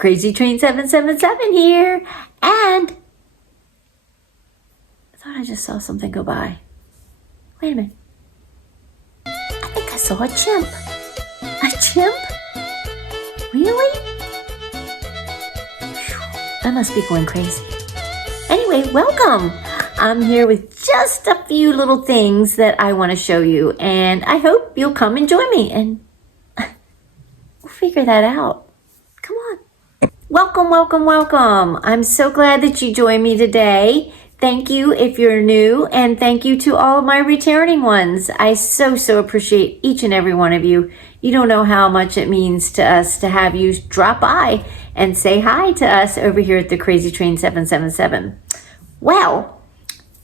Crazy Train 777 here, and I thought I just saw something go by. Wait a minute. I think I saw a chimp. A chimp? Really? Whew, I must be going crazy. Anyway, welcome. I'm here with just a few little things that I want to show you, and I hope you'll come and join me, and we'll figure that out. Come on. Welcome, welcome, welcome. I'm so glad that you joined me today. Thank you if you're new, and thank you to all of my returning ones. I so appreciate each and every one of you. You don't know how much it means to us to have you drop by and say hi to us over here at the Crazy Train 777. Well,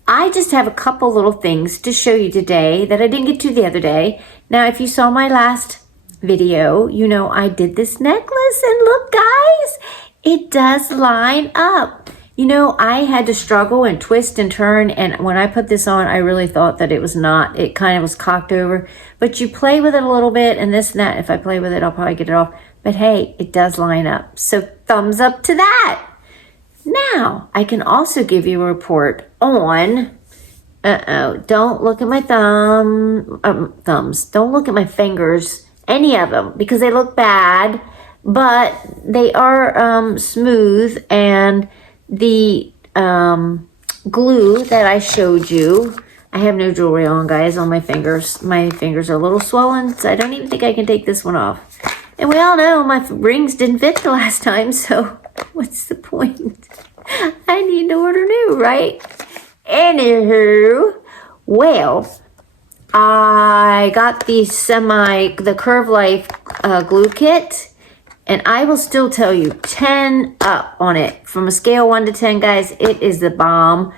I just have a couple little things to show you today that I didn't get to the other day. Now, if you saw my last video, you know I did this necklace, and look guys, it does line up. You know, I had to struggle and twist and turn, and when I put this on, I really thought that it was not. It kind of was cocked over, but you play with it a little bit, and this and that. If I play with it, I'll probably get it off. But hey, it does line up. So thumbs up to that. Now, I can also give you a report on, don't look at my thumbs. Don't look at my fingers, any of them, because they look bad, but they are smooth, and the glue that I showed you, I have no jewelry on, guys, on my fingers. My fingers are a little swollen, so I don't even think I can take this one off. And we all know my rings didn't fit the last time, so what's the point? I need to order new, right? Anywho, well, I got the CurvLife glue kit, and I will still tell you 10 up on it. From a scale 1 to 10, guys, it is the bomb.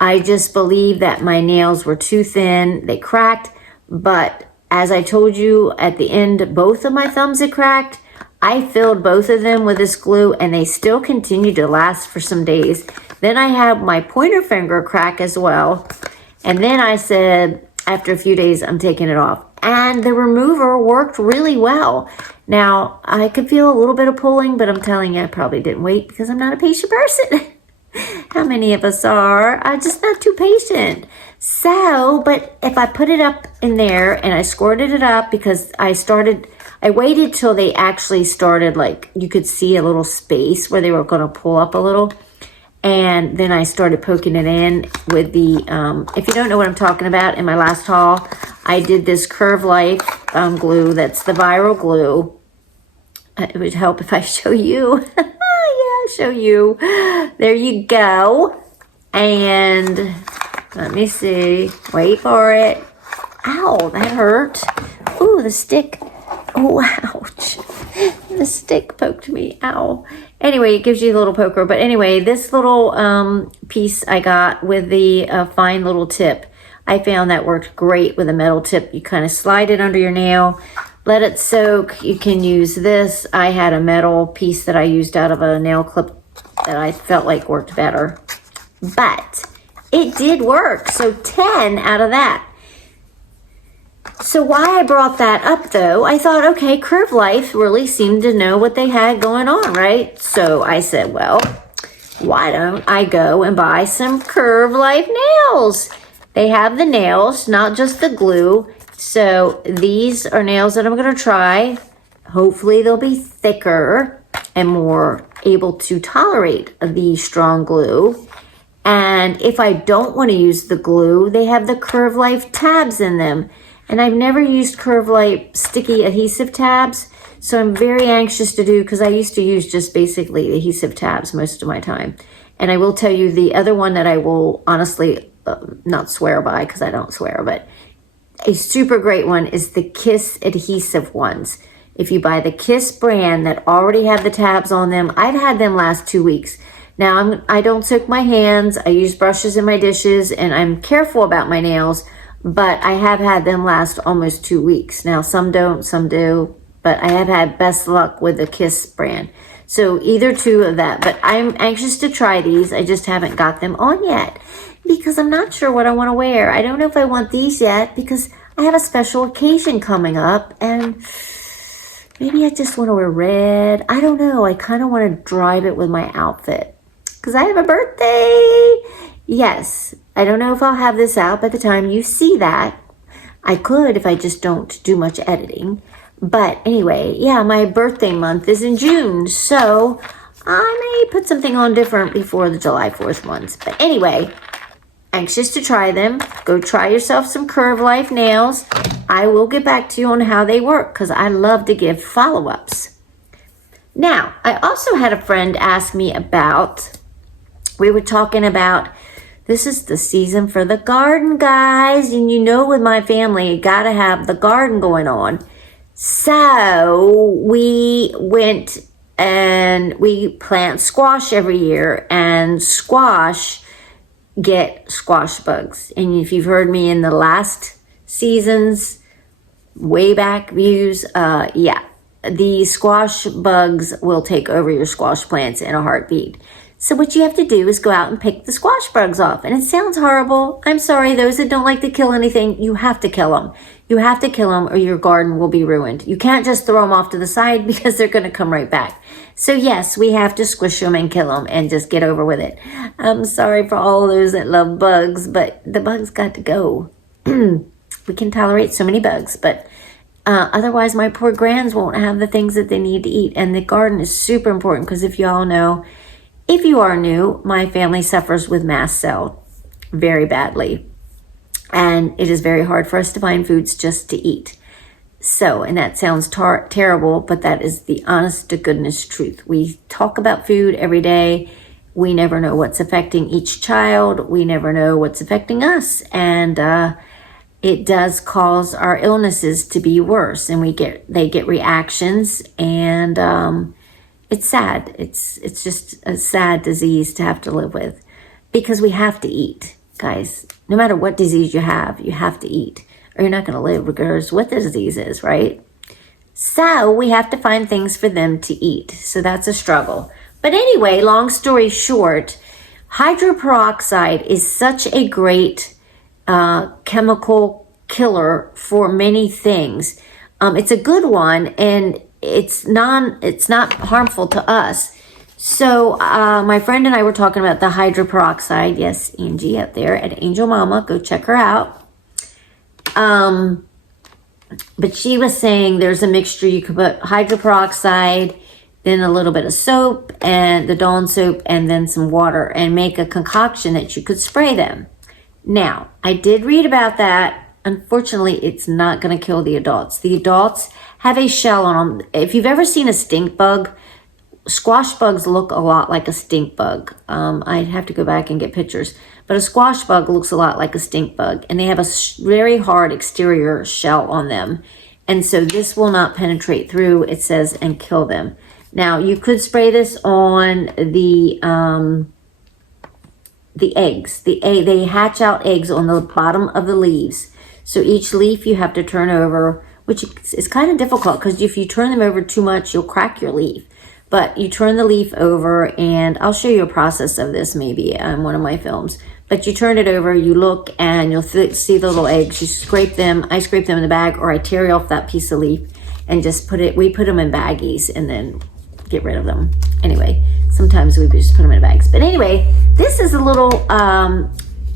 I just believe that my nails were too thin. They cracked, but as I told you at the end, both of my thumbs had cracked. I filled both of them with this glue, and they still continued to last for some days. Then I had my pointer finger crack as well. And then I said, after a few days, I'm taking it off. And the remover worked really well. Now, I could feel a little bit of pulling, but I'm telling you, I probably didn't wait because I'm not a patient person. How many of us are? I'm just not too patient. So, but if I put it up in there and I squirted it up, because I waited till they actually started, like, you could see a little space where they were going to pull up a little. And then I started poking it in with the, if you don't know what I'm talking about, in my last haul, I did this CurvLife glue. That's the viral glue. It would help if I show you. Yeah, show you. There you go. And let me see. Wait for it. Ow, that hurt. Ooh, the stick. Oh, ouch. The stick poked me. Ow. Anyway, it gives you a little poker. But anyway, this little piece I got with the fine little tip, I found that worked great with a metal tip. You kind of slide it under your nail, let it soak. You can use this. I had a metal piece that I used out of a nail clip that I felt like worked better. But it did work. So 10 out of that. So why I brought that up, though, I thought, okay, CurvLife really seemed to know what they had going on, right? So I said, well, why don't I go and buy some CurvLife nails? They have the nails, not just the glue. So these are nails that I'm going to try. Hopefully they'll be thicker and more able to tolerate the strong glue. And if I don't want to use the glue, they have the CurvLife tabs in them. And I've never used CurvLife sticky adhesive tabs, so I'm very anxious to do, because I used to use just basically adhesive tabs most of my time. And I will tell you the other one that I will honestly not swear by, because I don't swear, but a super great one is the Kiss adhesive ones. If you buy the Kiss brand that already have the tabs on them, I've had them last 2 weeks. Now, I don't soak my hands, I use brushes in my dishes, and I'm careful about my nails, but I have had them last almost 2 weeks. Now, some don't, some do, but I have had best luck with the Kiss brand. So either two of that, but I'm anxious to try these. I just haven't got them on yet because I'm not sure what I want to wear. I don't know if I want these yet because I have a special occasion coming up, and Maybe I just want to wear red. I don't know. I kind of want to drive it with my outfit because I have a birthday. Yes. I don't know if I'll have this out by the time you see that. I could if I just don't do much editing. But anyway, yeah, my birthday month is in June. So I may put something on different before the July 4th ones. But anyway, anxious to try them. Go try yourself some CurvLife nails. I will get back to you on how they work because I love to give follow-ups. Now, I also had a friend ask me about, we were talking about, this is the season for the garden, guys. And you know, with my family, you got to have the garden going on. So we went and we plant squash every year, and squash get squash bugs. And if you've heard me in the last seasons, way back views, yeah, the squash bugs will take over your squash plants in a heartbeat. So what you have to do is go out and pick the squash bugs off. And it sounds horrible. I'm sorry, those that don't like to kill anything, you have to kill them. You have to kill them or your garden will be ruined. You can't just throw them off to the side because they're going to come right back. So yes, we have to squish them and kill them and just get over with it. I'm sorry for all those that love bugs, but the bugs got to go. We can tolerate so many bugs, but otherwise my poor grands won't have the things that they need to eat. And the garden is super important because if you all know, if you are new, my family suffers with mast cell very badly. And it is very hard for us to find foods just to eat. So, and that sounds terrible, but that is the honest to goodness truth. We talk about food every day. We never know what's affecting each child. We never know what's affecting us. And it does cause our illnesses to be worse. And they get reactions, and it's sad. It's just a sad disease to have to live with because we have to eat, guys. No matter what disease you have to eat or you're not going to live regardless what the disease is, right? So we have to find things for them to eat. So that's a struggle. But anyway, long story short, hydroperoxide is such a great chemical killer for many things. It's a good one, and it's not harmful to us. So my friend and I were talking about the hydroperoxide. Yes, Angie out there at Angel Mama, go check her out. But she was saying there's a mixture. You could put hydroperoxide, then a little bit of soap and the Dawn soap, and then some water, and make a concoction that you could spray them. Now, I did read about that. Unfortunately, it's not going to kill the adults. The adults have a shell on them. If you've ever seen a stink bug, squash bugs look a lot like a stink bug. I'd have to go back and get pictures. But a squash bug looks a lot like a stink bug. And they have a very hard exterior shell on them. And so this will not penetrate through, it says, and kill them. Now, you could spray this on the eggs. They hatch out eggs on the bottom of the leaves. So each leaf you have to turn over, which is kind of difficult because if you turn them over too much, you'll crack your leaf. But you turn the leaf over, and I'll show you a process of this maybe on one of my films. But you turn it over, you look, and you'll see the little eggs. You scrape them. I scrape them in the bag, or I tear off that piece of leaf and just we put them in baggies and then get rid of them. Anyway, sometimes we just put them in bags. But anyway, this is a little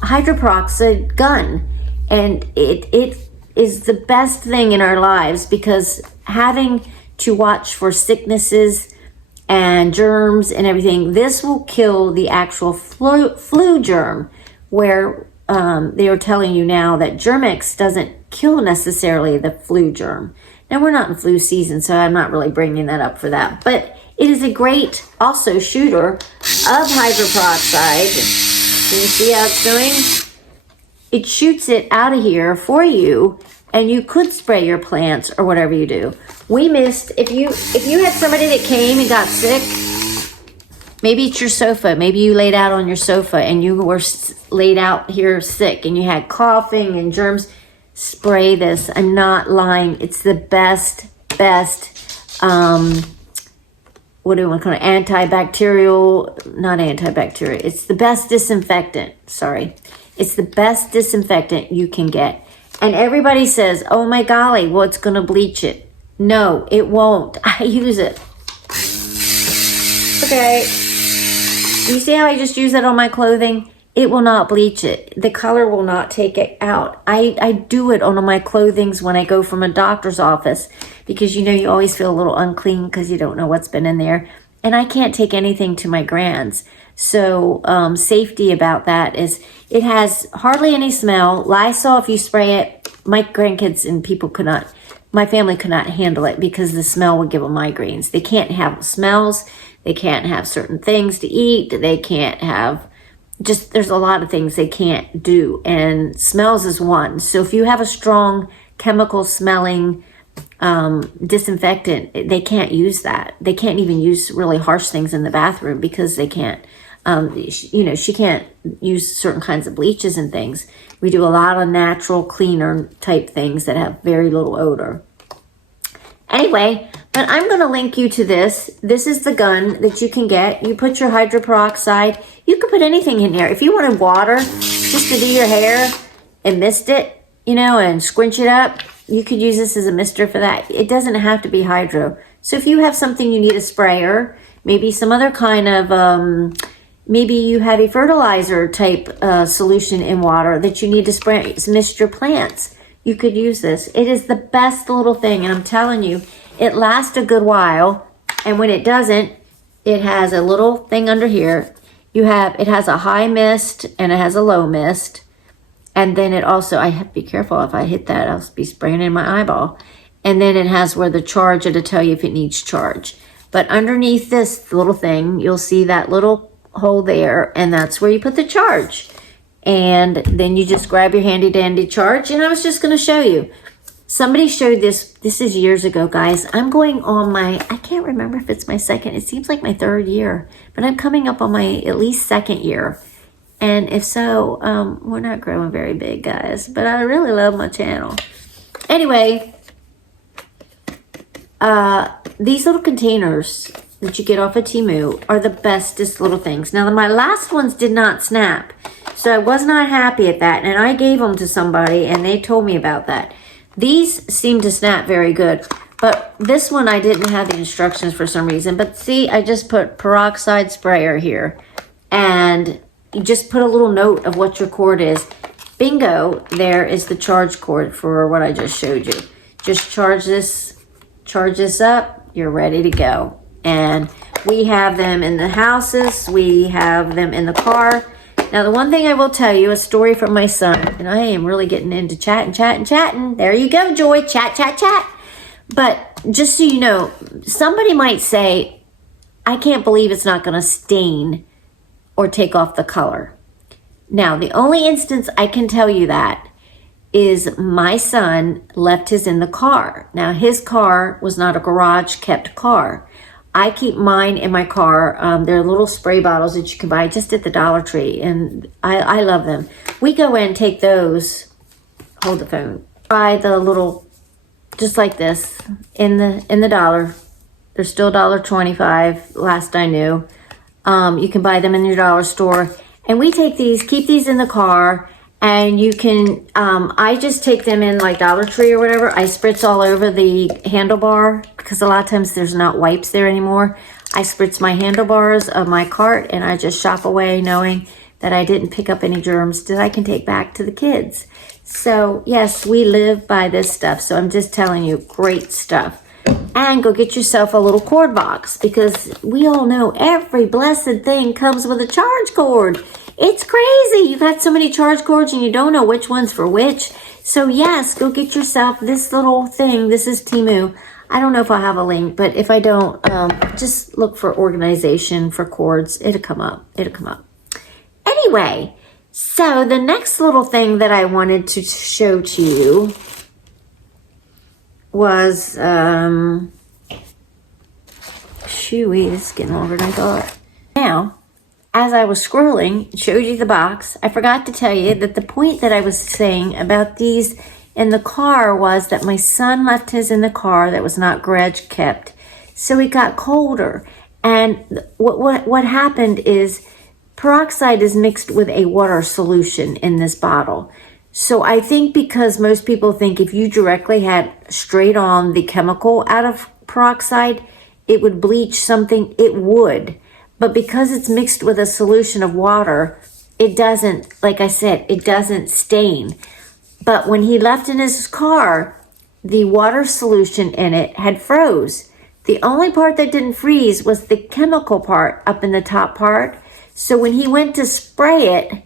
hydroperoxide gun. And it is the best thing in our lives because having to watch for sicknesses and germs and everything, this will kill the actual flu germ, where they are telling you now that Germ-X doesn't kill necessarily the flu germ. Now, we're not in flu season, so I'm not really bringing that up for that. But it is a great also shooter of hydroperoxide. Can you see how it's doing? It shoots it out of here for you, and you could spray your plants or whatever you do. We missed, if you had somebody that came and got sick, maybe it's your sofa. Maybe you laid out on your sofa and you were laid out here sick and you had coughing and germs. Spray this. I'm not lying. It's the best, what do you want to call it? Antibacterial, not antibacterial. It's the best disinfectant. Sorry. It's the best disinfectant you can get. And everybody says, oh my golly, well, it's going to bleach it. No, it won't. I use it. Okay. You see how I just use it on my clothing? It will not bleach it. The color will not take it out. I do it on my clothings when I go from a doctor's office because you know you always feel a little unclean because you don't know what's been in there. And I can't take anything to my grands. So safety about that is it has hardly any smell. Lysol, if you spray it, my grandkids and people could not, my family could not handle it because the smell would give them migraines. They can't have smells. They can't have certain things to eat. They can't have just, there's a lot of things they can't do. And smells is one. So if you have a strong chemical smelling disinfectant, they can't use that. They can't even use really harsh things in the bathroom because they can't, you know, she can't use certain kinds of bleaches and things. We do a lot of natural cleaner type things that have very little odor. Anyway, but I'm going to link you to this. This is the gun that you can get. You put your hydroperoxide. You can put anything in here. If you wanted water just to do your hair and mist it, you know, and squinch it up, you could use this as a mister for that. It doesn't have to be hydro. So if you have something you need a sprayer, maybe some other kind of, maybe you have a fertilizer type solution in water that you need to spray, mist your plants, you could use this. It is the best little thing, and I'm telling you, it lasts a good while. And when it doesn't, it has a little thing under here. It has a high mist and it has a low mist. And then it also, I have to be careful if I hit that, I'll be spraying in my eyeball. And then it has where the charge, it'll tell you if it needs charge. But underneath this little thing, you'll see that little hole there, and that's where you put the charge. And then you just grab your handy dandy charge, and I was just going to show you. Somebody showed this is years ago, guys. I'm going on I can't remember if it's my second, it seems like my third year, but I'm coming up on my at least second year. And if so, we're not growing very big, guys, but I really love my channel. Anyway, these little containers that you get off of Temu are the bestest little things. Now, my last ones did not snap, so I was not happy at that, and I gave them to somebody, and they told me about that. These seem to snap very good, but this one I didn't have the instructions for some reason. But see, I just put peroxide sprayer here, and you just put a little note of what your cord is. Bingo, there is the charge cord for what I just showed you. Just charge this up, you're ready to go. And we have them in the houses, we have them in the car. Now, the one thing I will tell you, a story from my son, and I am really getting into chatting. There you go, Joy, chat. But just so you know, somebody might say, I can't believe it's not going to stain or take off the color. Now, the only instance I can tell you that is my son left his in the car. Now, his car was not a garage kept car. I keep mine in my car. They're little spray bottles that you can buy just at the Dollar Tree, and I love them. We go in, take those, hold the phone, buy the little, just like this, in the dollar. They're still $1.25, last I knew. You can buy them in your dollar store. And we take these, keep these in the car, and you can, I just take them in like Dollar Tree or whatever. I spritz all over the handlebar because a lot of times there's not wipes there anymore. I spritz my handlebars of my cart and I just shop away knowing that I didn't pick up any germs that I can take back to the kids. So yes, we live by this stuff. So I'm just telling you, great stuff. And go get yourself a little cord box because we all know every blessed thing comes with a charge cord. It's crazy. You've got so many charge cords and you don't know which one's for which. So yes, go get yourself this little thing. This is Temu. I don't know if I'll have a link, but if I don't, just look for organization for cords. It'll come up. Anyway, so the next little thing that I wanted to show to you was, shooey, this is getting longer than I thought. Now, as I was scrolling, showed you the box, I forgot to tell you that the point that I was saying about these in the car was that my son left his in the car that was not garage kept. So it got colder. And what happened is peroxide is mixed with a water solution in this bottle. So I think because most people think if you directly had straight on the chemical out of peroxide, it would bleach something. It would. But because it's mixed with a solution of water, it doesn't, like I said, it doesn't stain. But when he left in his car, the water solution in it had froze. The only part that didn't freeze was the chemical part up in the top part. So when he went to spray it,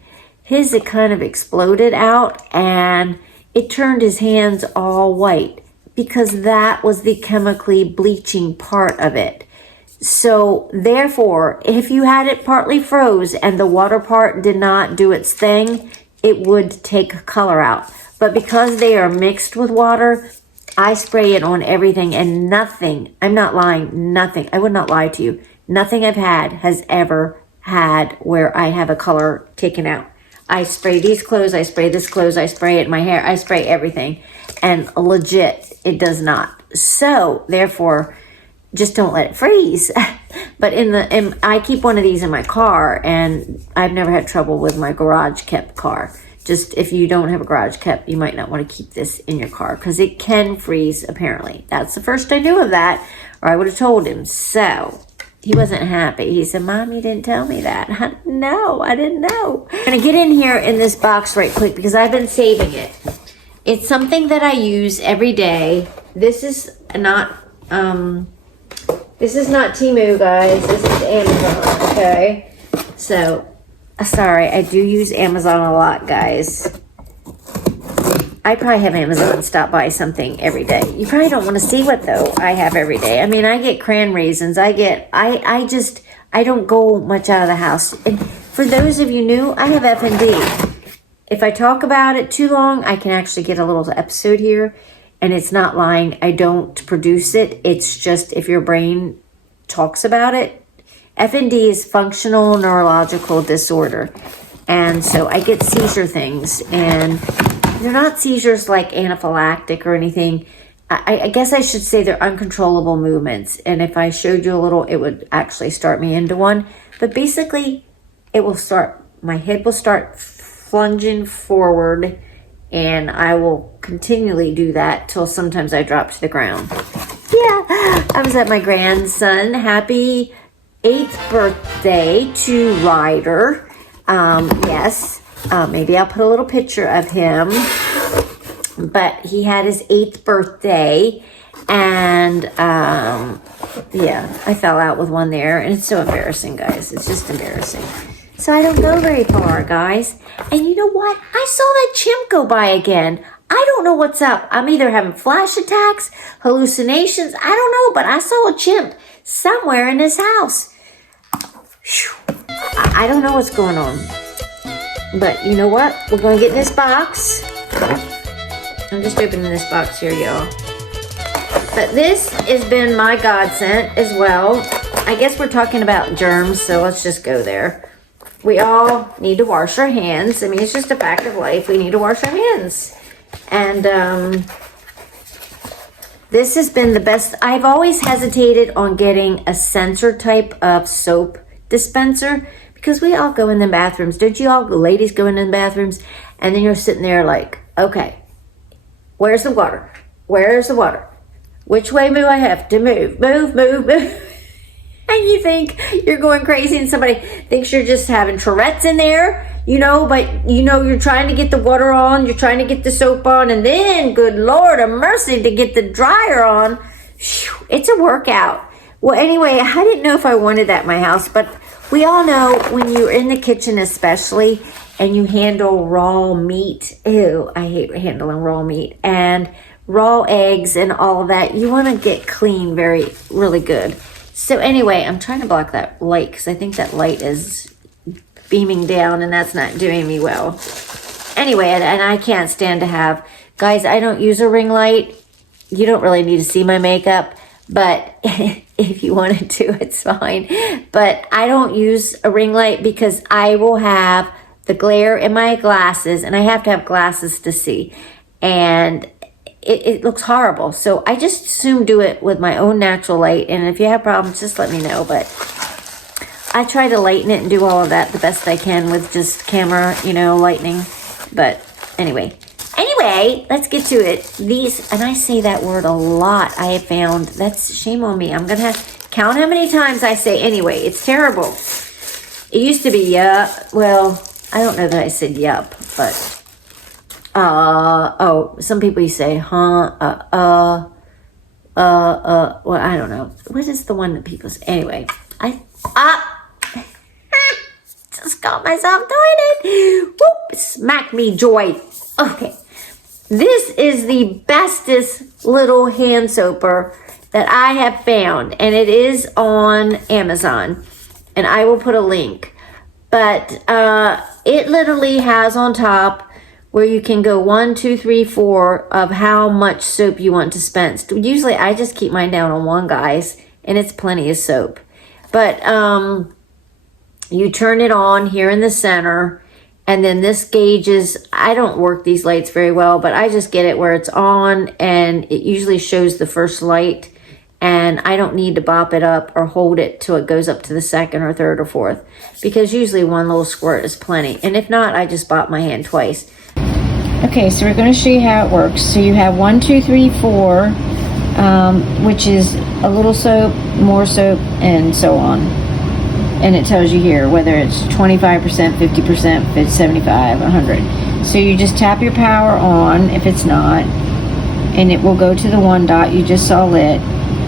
it kind of exploded out and it turned his hands all white because that was the chemically bleaching part of it. So therefore, if you had it partly froze and the water part did not do its thing, it would take color out. But because they are mixed with water, I spray it on everything and nothing, I'm not lying, nothing, I would not lie to you, nothing I've had has ever had where I have a color taken out. I spray these clothes, I spray this clothes, I spray it in my hair, I spray everything. And legit, it does not. So therefore, just don't let it freeze. But I keep one of these in my car and I've never had trouble with my garage kept car. Just if you don't have a garage kept, you might not want to keep this in your car because it can freeze apparently. That's the first I knew of that, or I would have told him. So he wasn't happy. He said, Mom, you didn't tell me that. No, I didn't know. I'm going to get in here in this box right quick because I've been saving it. It's something that I use every day. This is not Temu, guys. This is Amazon, okay? So, sorry, I do use Amazon a lot, guys. I probably have Amazon stop by something every day. You probably don't want to see what, though, I have every day. I mean, I get cran raisins. I don't go much out of the house. And for those of you new, I have F&D. If I talk about it too long, I can actually get a little episode here. And it's not lying. I don't produce it. It's just if your brain talks about it. FND is functional neurological disorder. And so I get seizure things. And they're not seizures like anaphylactic or anything. I guess I should say they're uncontrollable movements. And if I showed you a little, it would actually start me into one. But basically, my head will start plunging forward. And I will continually do that till sometimes I drop to the ground. Yeah, I was at my grandson. Happy 8th birthday to Ryder. Yes, maybe I'll put a little picture of him. But he had his 8th birthday. And, yeah, I fell out with one there. And it's so embarrassing, guys. It's just embarrassing. So I don't go very far, guys. And you know what? I saw that chimp go by again. I don't know what's up. I'm either having flash attacks, hallucinations. I don't know, but I saw a chimp somewhere in this house. Whew. I don't know what's going on. But you know what? We're going to get in this box. I'm just opening this box here, y'all. But this has been my godsend as well. I guess we're talking about germs, so let's just go there. We all need to wash our hands. I mean, it's just a fact of life. We need to wash our hands. And this has been the best. I've always hesitated on getting a sensor type of soap dispenser because we all go in the bathrooms. Don't you all, ladies, go in the bathrooms? And then you're sitting there like, okay, where's the water? Where's the water? Which way do I have to move? Move, move, move. And you think you're going crazy and somebody thinks you're just having Tourette's in there, you know, but you know, you're trying to get the water on, you're trying to get the soap on, and then, good Lord of mercy, to get the dryer on. Whew, it's a workout. Well, anyway, I didn't know if I wanted that in my house, but we all know when you're in the kitchen especially, and you handle raw meat, ew, I hate handling raw meat, and raw eggs and all of that, you want to get clean really good. So anyway, I'm trying to block that light because I think that light is beaming down and that's not doing me well. Anyway, and I can't stand to have, guys, I don't use a ring light. You don't really need to see my makeup, but if you wanted to, it's fine. But I don't use a ring light because I will have the glare in my glasses and I have to have glasses to see. And it looks horrible. So I just assume do it with my own natural light. And if you have problems, just let me know. But I try to lighten it and do all of that the best I can with just camera, you know, lightning. But anyway, anyway, let's get to it. These, and I say that word a lot, I have found. That's shame on me. I'm going to have to count how many times I say anyway. It's terrible. It used to be, well, I don't know that I said yup, but, oh, some people you say, well, I don't know. What is the one that people say? Anyway, just got myself doing it. Whoop, smack me, Joy. Okay. This is the bestest little hand soaper that I have found, and it is on Amazon, and I will put a link. But it literally has on top where you can go 1, 2, 3, 4 of how much soap you want dispensed. Usually I just keep mine down on 1, guys, and it's plenty of soap. But you turn it on here in the center, and then this gauges, I don't work these lights very well, but I just get it where it's on, and it usually shows the first light, and I don't need to bop it up or hold it till it goes up to the second or third or fourth, because usually 1 little squirt is plenty. And if not, I just bop my hand twice. Okay, so we're going to show you how it works. So you have 1, 2, 3, 4, which is a little soap, more soap, and so on. And it tells you here whether it's 25%, 50%, 75, 100. So you just tap your power on if it's not, and it will go to the 1 dot you just saw lit.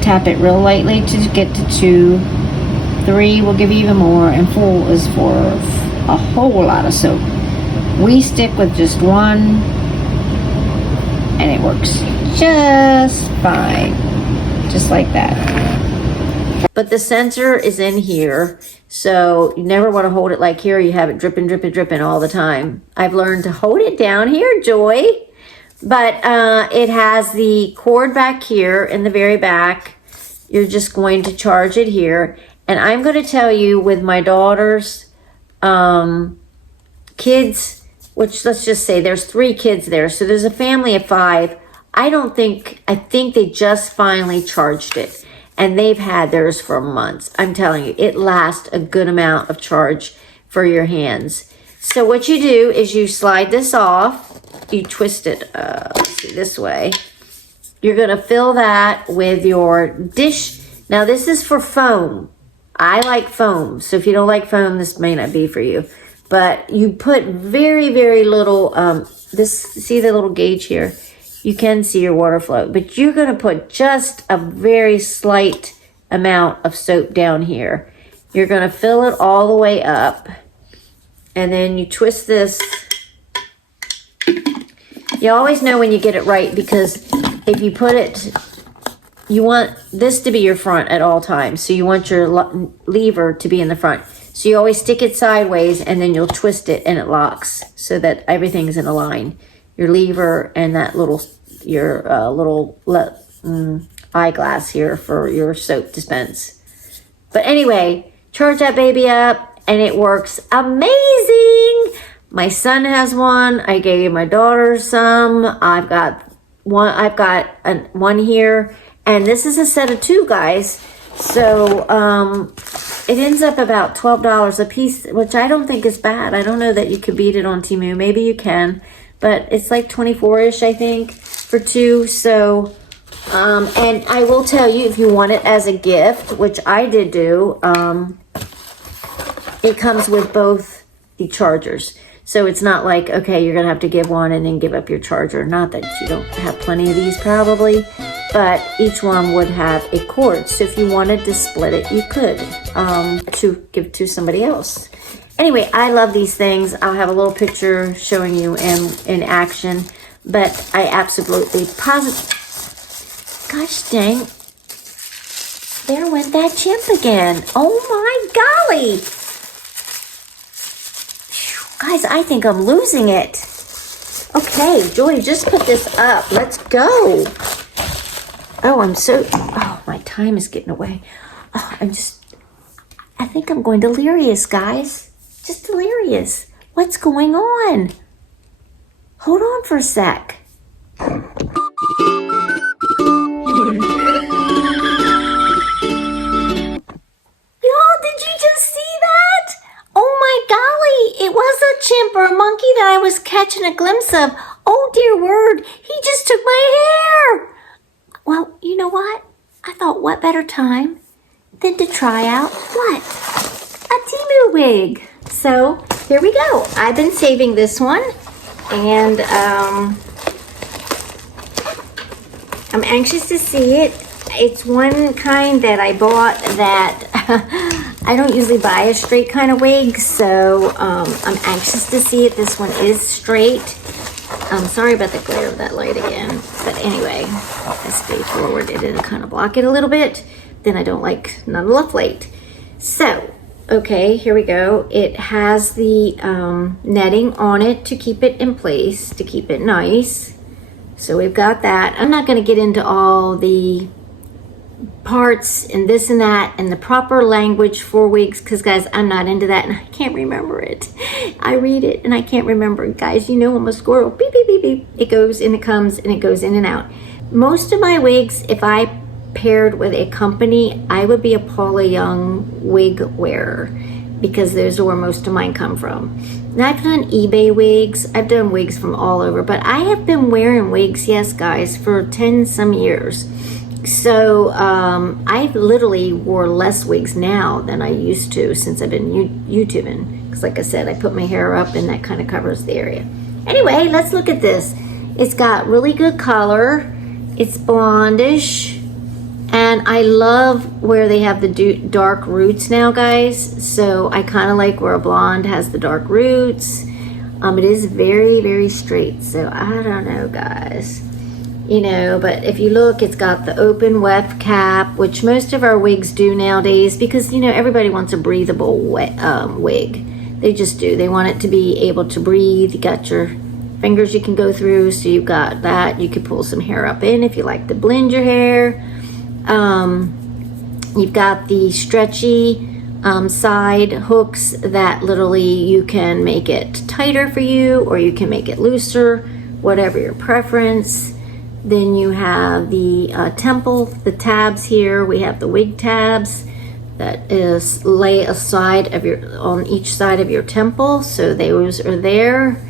Tap it real lightly to get to 2. 3 will give you even more, and 4 is for a whole lot of soap. We stick with just 1, and it works just fine, just like that. But the sensor is in here, so you never want to hold it like here. You have it dripping, dripping, dripping all the time. I've learned to hold it down here, Joy. But it has the cord back here in the very back. You're just going to charge it here. And I'm going to tell you, with my daughter's kids, which let's just say there's 3 kids there. So there's a family of 5. I think they just finally charged it. And they've had theirs for months. I'm telling you, it lasts a good amount of charge for your hands. So what you do is you slide this off. You twist it, let's see, this way. You're going to fill that with your dish. Now, this is for foam. I like foam. So if you don't like foam, this may not be for you. But you put very, very little, see the little gauge here? You can see your water flow, but you're going to put just a very slight amount of soap down here. You're going to fill it all the way up, and then you twist this. You always know when you get it right, because if you put it, you want this to be your front at all times. So you want your lever to be in the front. So you always stick it sideways, and then you'll twist it and it locks so that everything's in a line. Your lever and that little, your little eyeglass here for your soap dispense. But anyway, charge that baby up, and it works amazing. My son has one. I gave my daughter some. I've got one here, and this is a set of 2, guys. So it ends up about $12 a piece, which I don't think is bad. I don't know that you could beat it on Temu. Maybe you can. But it's like 24-ish, I think, for 2. So, and I will tell you, if you want it as a gift, which I did do, it comes with both the chargers. So it's not like, okay, you're going to have to give one and then give up your charger. Not that you don't have plenty of these probably, but each one would have a cord. So if you wanted to split it, you could, to give to somebody else. Anyway, I love these things. I'll have a little picture showing you in action, but I absolutely gosh dang, there went that chimp again. Oh my golly. Whew, guys, I think I'm losing it. Okay, Joy, just put this up. Let's go. Oh, my time is getting away. Oh, I think I'm going delirious, guys. Just delirious. What's going on? Hold on for a sec. Y'all, did you just see that? Oh my golly, it was a chimp or a monkey that I was catching a glimpse of Oh dear word, he just took my hair. Well, you know what? I thought what better time than to try out what? A Temu wig. So here we go. I've been saving this one, and I'm anxious to see it. It's one kind that I bought that I don't usually buy a straight kind of wig, so I'm anxious to see it. This one is straight. I'm sorry about the glare of that light again, but anyway, I stay forward. It'll kind of block it a little bit. Then I don't like not enough light. So, okay, here we go. It has the netting on it to keep it in place, to keep it nice. So we've got that. I'm not going to get into all the parts and this and that and the proper language for wigs, because guys, I'm not into that and I can't remember it. I read it and I can't remember it. Guys, you know I'm a squirrel. Beep, beep, beep, beep. It goes and it comes and it goes in and out. Most of my wigs, if I paired with a company, I would be a Paula Young wig wearer, because those are where most of mine come from. Now, I've done eBay wigs. I've done wigs from all over, but I have been wearing wigs, yes guys, for 10 some years. So I literally wore less wigs now than I used to since I've been YouTubing. Because like I said, I put my hair up and that kind of covers the area. Anyway, let's look at this. It's got really good color. It's blondish. And I love where they have the dark roots now, guys. So I kind of like where a blonde has the dark roots. It is very, very straight. So I don't know, guys. You know, but if you look, it's got the open weft cap, which most of our wigs do nowadays, because, you know, everybody wants a breathable wig. They just do. They want it to be able to breathe. You got your fingers you can go through, so you've got that. You could pull some hair up in if you like to blend your hair. You've got the stretchy side hooks that literally you can make it tighter for you, or you can make it looser, whatever your preference. Then you have the temple, the tabs here. We have the wig tabs that is lay aside of on each side of your temple. So those are there.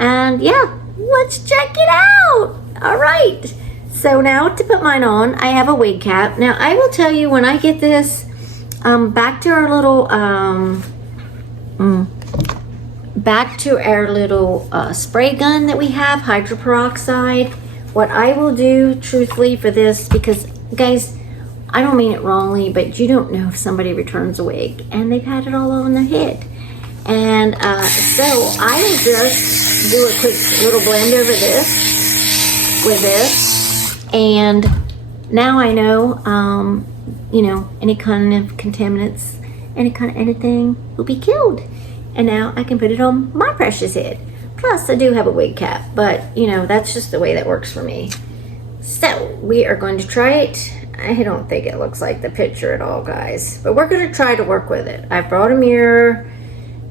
And yeah, let's check it out. All right. So now to put mine on, I have a wig cap. Now I will tell you, when I get this, back to our little, spray gun that we have, hydroperoxide. What I will do, truthfully, for this, because guys, I don't mean it wrongly, but you don't know if somebody returns a wig and they've had it all on their head. And so I will just do a quick little blend over this with this. And now I know, you know, any kind of contaminants, any kind of anything will be killed. And now I can put it on my precious head. Plus, I do have a wig cap, but, you know, that's just the way that works for me. So, we are going to try it. I don't think it looks like the picture at all, guys. But we're going to try to work with it. I brought a mirror.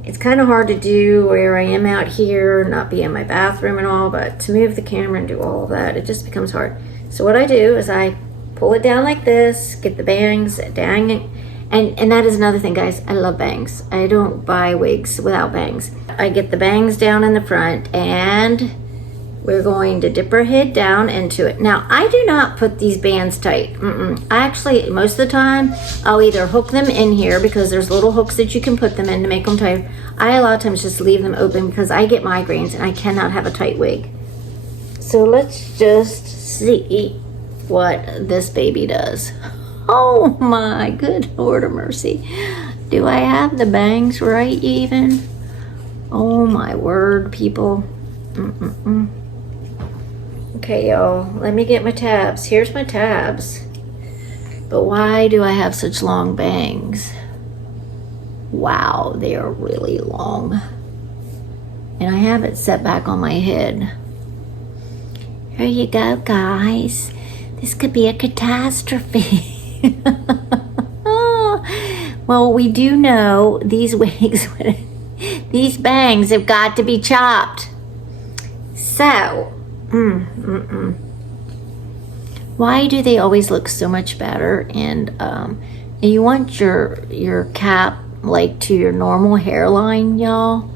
It's kind of hard to do where I am out here, not be in my bathroom and all, but to move the camera and do all of that, it just becomes hard. So what I do is I pull it down like this, get the bangs down. And that is another thing, guys. I love bangs. I don't buy wigs without bangs. I get the bangs down in the front, and we're going to dip our head down into it. Now, I do not put these bands tight. I actually, most of the time, I'll either hook them in here, because there's little hooks that you can put them in to make them tight. I a lot of times just leave them open because I get migraines and I cannot have a tight wig. So let's just see what this baby does. Oh my good Lord of mercy. Do I have the bangs right even? Oh my word, people. Okay, y'all, let me get my tabs. Here's my tabs. But why do I have such long bangs? Wow, they are really long. And I have it set back on my head. Here you go, guys. This could be a catastrophe. Well, we do know these wigs, these bangs have got to be chopped. So, why do they always look so much better? And you want your cap like to your normal hairline, y'all.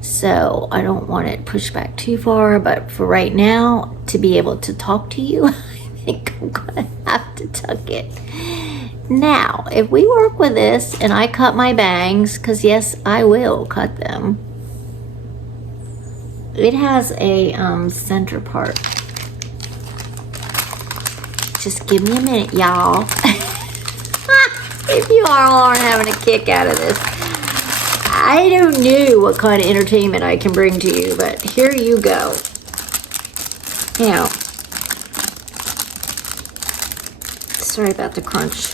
So I don't want it pushed back too far, but for right now, to be able to talk to you, I think I'm gonna have to tuck it. Now, if we work with this and I cut my bangs, because yes, I will cut them. It has a center part. Just give me a minute, y'all. If you all aren't having a kick out of this. I don't know what kind of entertainment I can bring to you, but here you go. Now, sorry about the crunch.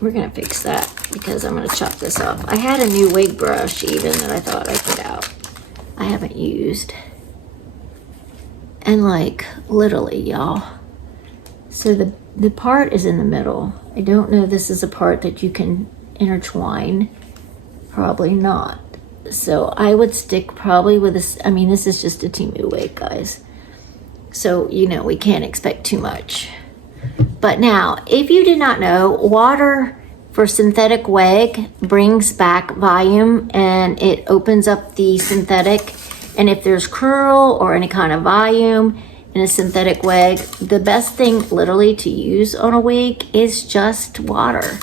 We're gonna fix that because I'm gonna chop this off. I had a new wig brush even that I thought I put out. I haven't used. And like, literally, y'all. So the part is in the middle. I don't know if this is a part that you can intertwine. Probably not. So I would stick probably with this. I mean, this is just a Temu wig, guys. So, you know, we can't expect too much. But now, if you did not know, water for synthetic wig brings back volume and it opens up the synthetic. And if there's curl or any kind of volume in a synthetic wig, the best thing literally to use on a wig is just water.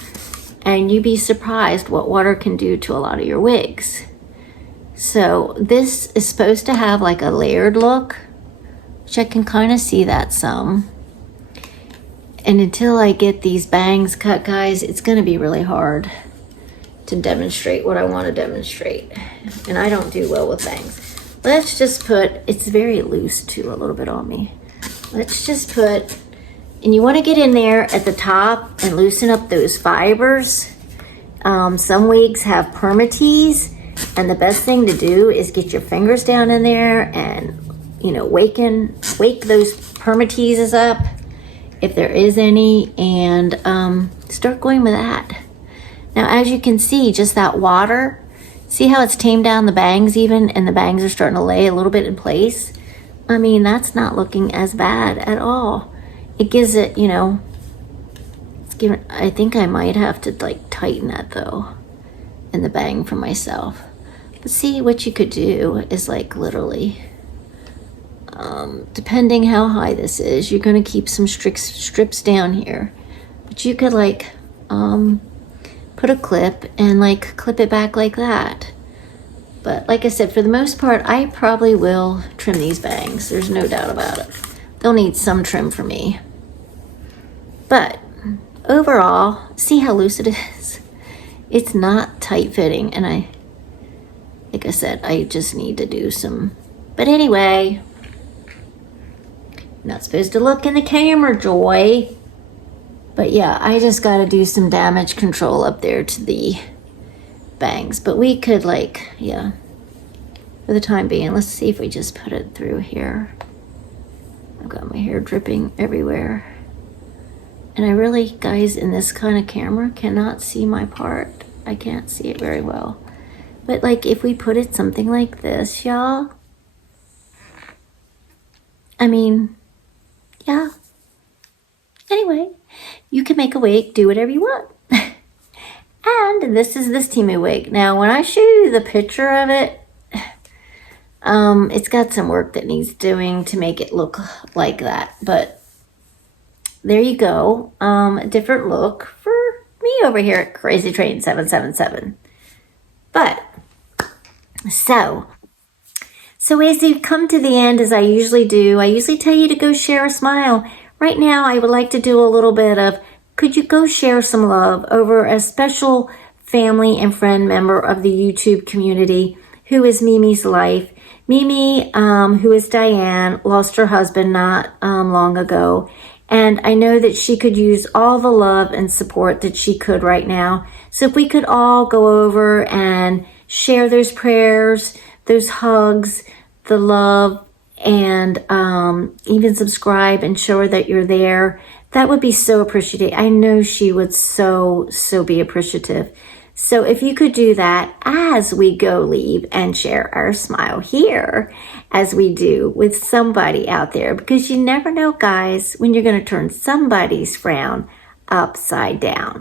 And you'd be surprised what water can do to a lot of your wigs. So this is supposed to have like a layered look, which I can kind of see that some. And until I get these bangs cut, guys, it's gonna be really hard to demonstrate what I wanna demonstrate. And I don't do well with bangs. Let's just put, it's very loose too, a little bit on me. Let's just put, and you wanna get in there at the top and loosen up those fibers. Some wigs have permatease, and the best thing to do is get your fingers down in there and, you know, wake those permateases up, if there is any, and start going with that. Now, as you can see, just that water, see how it's tamed down the bangs even, and the bangs are starting to lay a little bit in place? I mean, that's not looking as bad at all. It gives it, you know, it's given, I think I might have to like tighten that though, in the bang for myself. But see, what you could do is like literally, depending how high this is, you're gonna keep some strips down here. But you could like, put a clip and like clip it back like that. But like I said, for the most part, I probably will trim these bangs. There's no doubt about it. They'll need some trim for me. But overall, see how loose it is? It's not tight fitting, and like I said, I just need to do some, but anyway, not supposed to look in the camera, Joy. But yeah, I just got to do some damage control up there to the bangs. But we could like, yeah, for the time being, let's see if we just put it through here. I've got my hair dripping everywhere. And I really, guys, in this kind of camera, cannot see my part. I can't see it very well. But like if we put it something like this, y'all. I mean, yeah. Anyway, you can make a wig, do whatever you want. And this is this Temu wig. Now, when I show you the picture of it, it's got some work that needs doing to make it look like that. But there you go. A different look for me over here at Crazy Train 777. But, so as you come to the end, as I usually do, I usually tell you to go share a smile. Right now, I would like to do a little bit of, could you go share some love over a special family and friend member of the YouTube community who is Mimi's life. Mimi, who is Diane, lost her husband not long ago. And I know that she could use all the love and support that she could right now. So if we could all go over and share those prayers, those hugs, the love, and even subscribe and show her that you're there, that would be so appreciated. I know she would so be appreciative. So if you could do that as we go leave and share our smile here, as we do with somebody out there, because you never know, guys, when you're going to turn somebody's frown upside down.